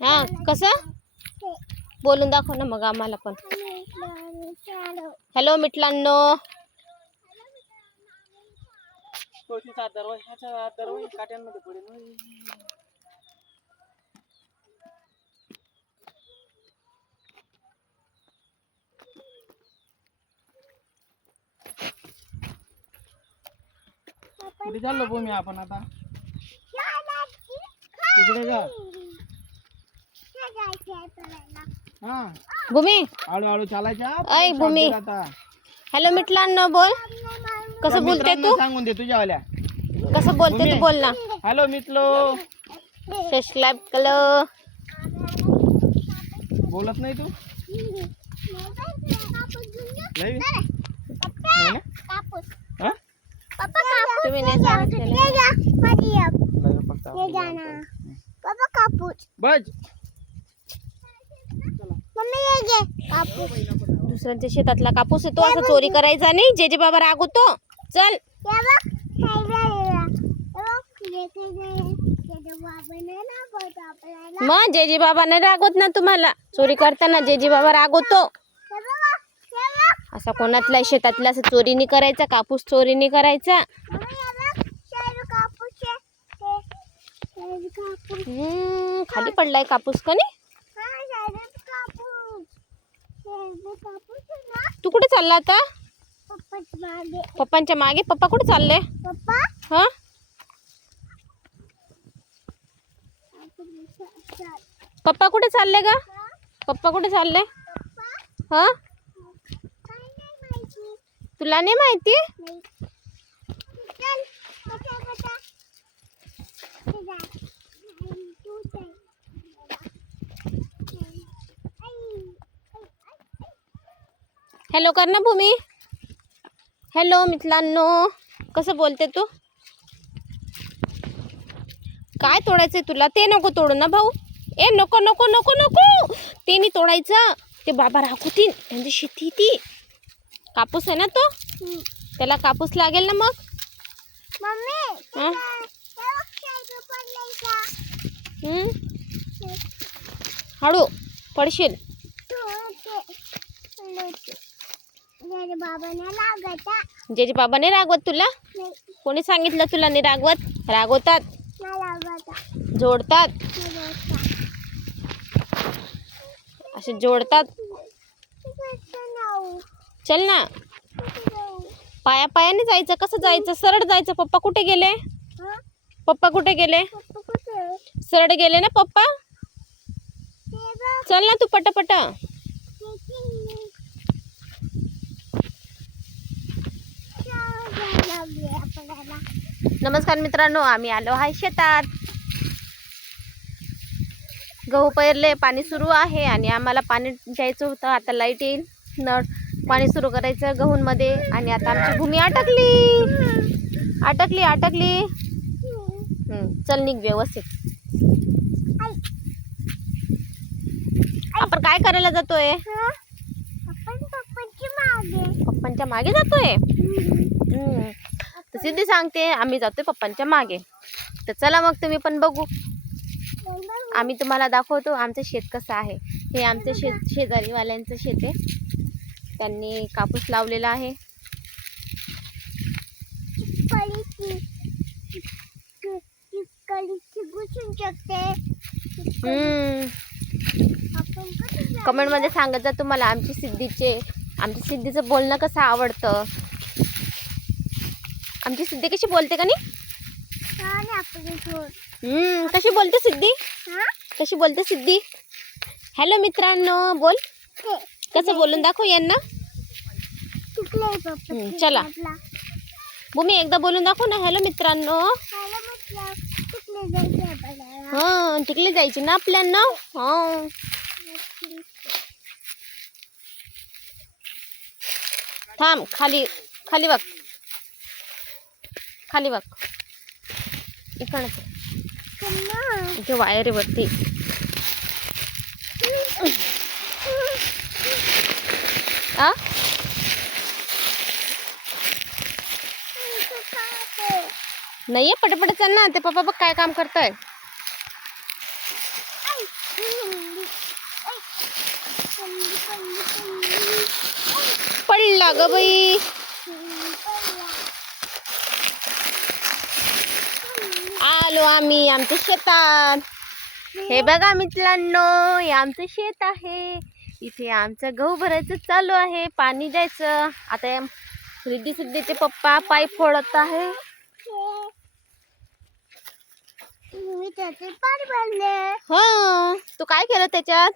हा कसं? बोलून दाखव ना मग आम्हाला पण. हॅलो मिटलांनो. झालं भूमी आपण आता? तिकडे हा. भूमी. हळू हळू चालायच्या. ऐ, भूमी. हॅलो मिटलांनो बोल. कसं बोलते तू? सांगून दे तुझ्यावाल्या कसं बोलते तू बोल ना. हॅलो मितलो सबस्क्राईब केलं बोलत नाही तू? नाही. ना? हा? तुम्ही नाही जा फक्त जा कापूस. दुसऱ्यांच्या शेतातला कापूस येतो असं चोरी करायचा नाही. जे जे बाबा रागवतो. चल. मग जे जे बाबा नाही रागवत ना तुम्हाला चोरी करताना जे जे बाबा रागवतो. हे हे. असा कोणातला शेतातला असं चोरी नाही करायचा कापूस चोरी नाही करायचा मम्मी हे बघ, शेरू कापूस आहे. हे, शेरू कापूस. हम्म, खाली पडलाय कापूस का नाही? कापूस. तू कुठे चालला आता? पप्पांच्या मागे. पप्पा कुठे चालले? पप्पा हा? पप्पा कुठे चालले का पप्पा कुठे चालले? पप्पा हा नाही माहिती? तुला नाही माहिती नाही चल बसा बसा ते जा. आई, तू चल. आई, आई, आई. हॅलो कर ना भूमी. हॅलो मित्रांनो कसं बोलते तू? काय तोडायचंय तुला? ते नको तोडू ना भाऊ. ए नको नको नको नको. ते नाही तोडायचं. ते बाबा राखवतील त्यांची शेती ती. कापूस आहे ना तो. त्याला कापूस लागेल ना मग? हळू पडशील. तू ते पडलं ते. माझ्या बाबाने लागायचा जे जे बाबाने रागवत तुला नाही कोणी सांगितलं तुला नाही रागवत रागवतात नाही जोडतात नाही. असे जोडतात? चल ना? पाया पायाने जायचं कसं जायचं सरळ जायचं पप्पा कुठे गेले? पप्पा कुठे गेले? सरळ गेले ना पप्पा चल ना तू पटापट ते चिमणी. शाळा जायला लागली आपल्याला. नमस्कार मित्रांनो आम्ही आलो आहे शेतात. गहू पेरले पाणी सुरू आहे आणि आम्हाला पाणी द्यायचं होतं. आता लाइट येईल. नळ पाणी सुरू करायचं गहूंमध्ये आणि आता आमची भूमी अटकली. अटकली अटकली. चल निघ व्यवस्थित. आपण काय करायला जातोय? हा? पप्पांच्या मागे. जातोय? सिद्धी सांगते आम्ही जातोय पप्पांच्या मागे. तर चला मग तुम्ही पण बघू. आम्ही तुम्हाला दाखवतो आमचं शेत कसं आहे. हे आमचं शेत शेजारीवाल्यांचं शेत आहे. त्यांनी कापूस लावलेला आहे. कमेंटमध्ये सांगत जा तुम्हाला आमची सिद्धीचे आमच्या सिद्धीचं बोलणं कसं आवडतं. आमची सिद्धी कशी बोलते का नाही? कशी बोलते सिद्धी? हा? कशी बोलते सिद्धी? हॅलो मित्रांनो बोल. कसं बोलून दाखव यांना. चला. भूमी एकदा बोलून दाखव ना. हॅलो मित्रांनो. हा तिकडे जायची ना आपल्याला. हा. थांब खाली खाली बघ. खाली बघ. इकडनं इथे वायर वरती. आ? आहे पटापट चाल ना. ते पप्पा बघ काय काम करताय. पडला ग बाई. आलो आम्ही आमच्या शेतात हे बघा मित्रांनो हे आमचं शेत आहे. इथे आमचं गहू भरायचं चालू आहे पाणी द्यायचं. आता रिद्धी सिद्धीचे पप्पा पाईप फोडत आहे. हो तू काय केलं त्याच्यात?